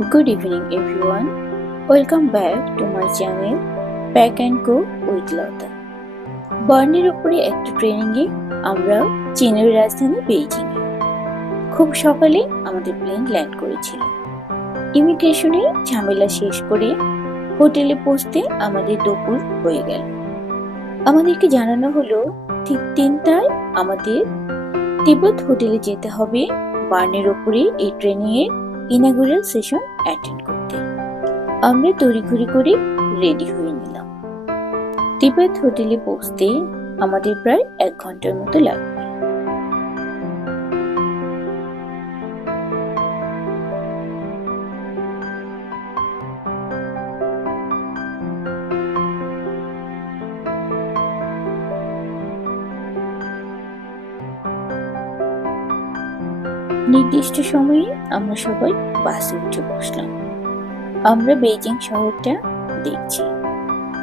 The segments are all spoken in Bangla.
Good evening, everyone. Welcome back to my channel Pack and Go with Lota. বার্নের উপরে একটা ট্রেনিংয়ে আমরা চীনের রাজধানী বেইজিং খুব সকালে আমাদের প্লেন ল্যান্ড করেছিল ইমিগ্রেশনে ঝামেলা শেষ করে হোটেলে পৌঁছতে আমাদের দুপুর হয়ে গেল আমাদেরকে জানানো হলো ঠিক তিনটায় আমাদের তিব্বত হোটেলে যেতে হবে বার্নের ওপরে এই ট্রেনিংয়ের ইনাগুরাল সেশন অ্যাটেন্ড করতে। আমরা তড়িঘড়ি করে রেডি হয়ে নিলাম। তিব্বত হোটেলে পৌঁছতে আমাদের প্রায় এক ঘণ্টার মতো লাগবে। নির্দিষ্ট সময়ে আমরা সবাই বাসে উঠে বসলাম। আমরা বেইজিং শহরটা দেখছি।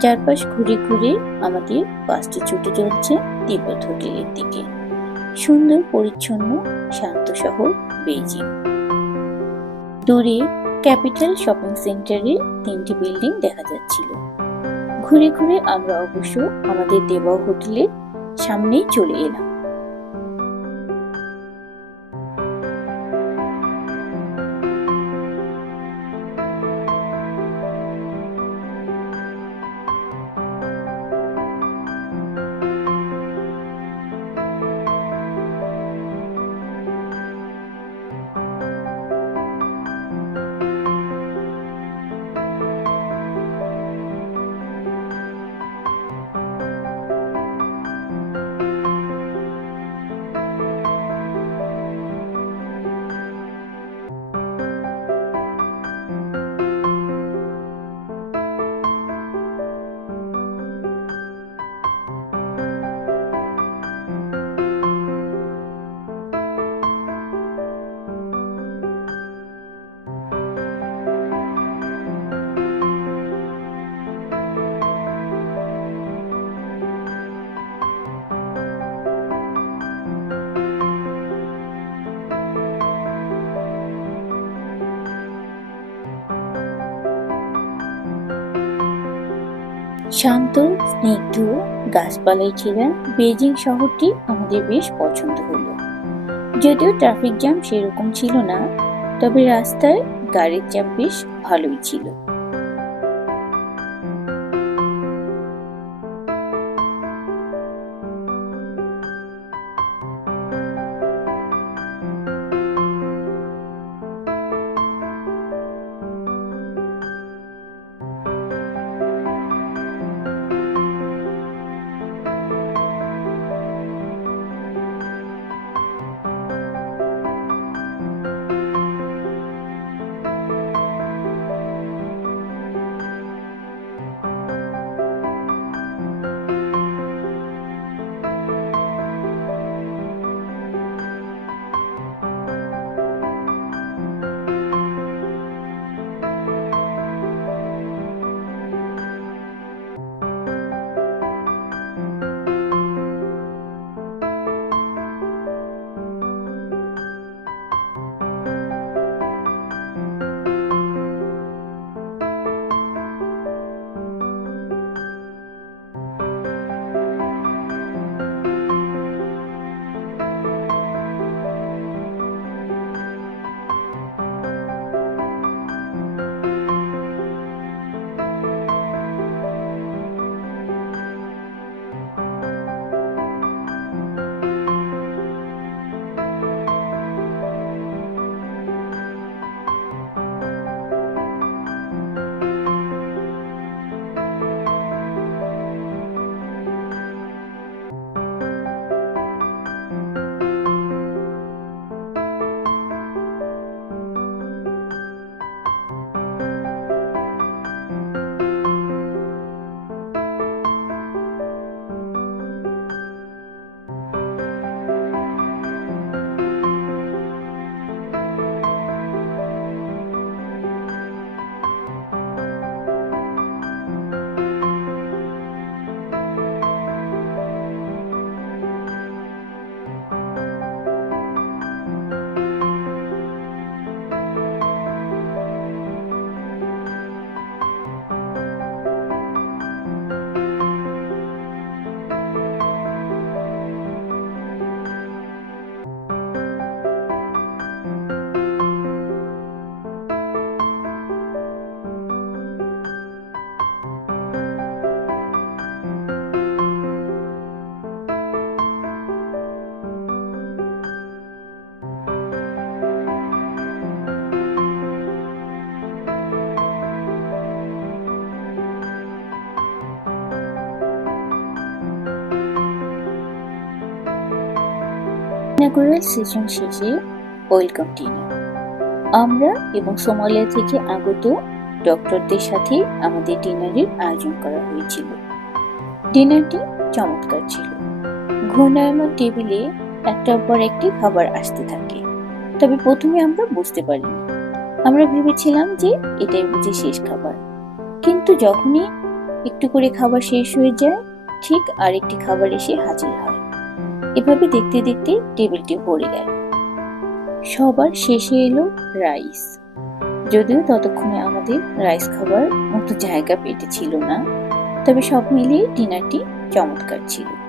চারপাশ ঘুরে ঘুরে আমাদের বাসটি ছুটে চলছে তিব্বত হোটেলের দিকে। সুন্দর, পরিচ্ছন্ন, শান্ত শহর বেইজিং। দূরে ক্যাপিটাল শপিং সেন্টারের তিনটি বিল্ডিং দেখা যাচ্ছিল। ঘুরে ঘুরে আমরা অবশ্য আমাদের দেবা হোটেলের সামনেই চলে এলাম। শান্ত, স্নিগ্ধ গাছপালাই ছিলেন বেজিং শহরটি আমাদের বেশ পছন্দ হলো। যদিও ট্রাফিক জ্যাম সেরকম ছিল না, তবে রাস্তায় গাড়ির জ্যাম বেশ ভালোই ছিল। ইনাগুরাল সেশন শেষে ওয়েলকাম ডিনার আমরা এবং সোমালিয়া থেকে আগত ডক্টরদের সাথে আমাদের ডিনারের আয়োজন করা হয়েছিল। ডিনারটি চমৎকার ছিল। ঘূর্ণায়মান টেবিলে একটার পর একটি খাবার আসতে থাকে। তবে প্রথমে আমরা বুঝতে পারিনি। আমরা ভেবেছিলাম যে এটাই বুঝি শেষ খাবার। কিন্তু যখনই একটু করে খাবার শেষ হয়ে যায়, ঠিক আরেকটি খাবার এসে হাজির হয়। এভাবে দেখতে দেখতে টেবিলটি পড়ে গেল। সবার শেষে এলো রাইস। যদিও ততক্ষণে আমাদের রাইস খাবার মতো জায়গা পেটে ছিল না, তবে সব মিলিয়ে ডিনারটি চমৎকার ছিল।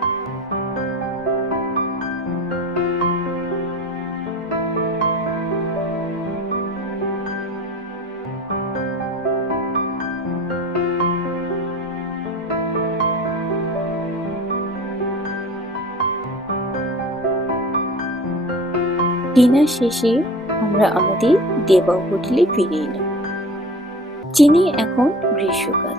ডিনার শেষে আমরা আমাদের দেবা হোটেলে ফিরে এলাম। চীনে এখন গ্রীষ্মকাল।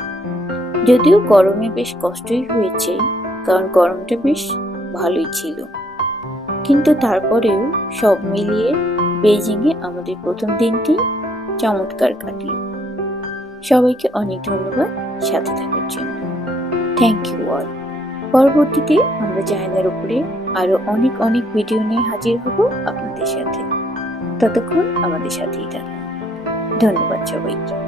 যদিও গরমে বেশ কষ্টই হয়েছে, কারণ গরমটা বেশ ভালোই ছিল। কিন্তু তারপরেও সব মিলিয়ে বেজিংয়ে আমাদের প্রথম দিনটি চমৎকার কাটল। সবাইকে অনেক ধন্যবাদ সাথে থাকার জন্য। Thank you all. পরবর্তীতে আমরা জাহানের উপরে আরও অনেক অনেক ভিডিও নিয়ে হাজির হব আপনাদের সাথে। ততক্ষণ আমাদের সাথেই থাকুন। ধন্যবাদ সবাইকে।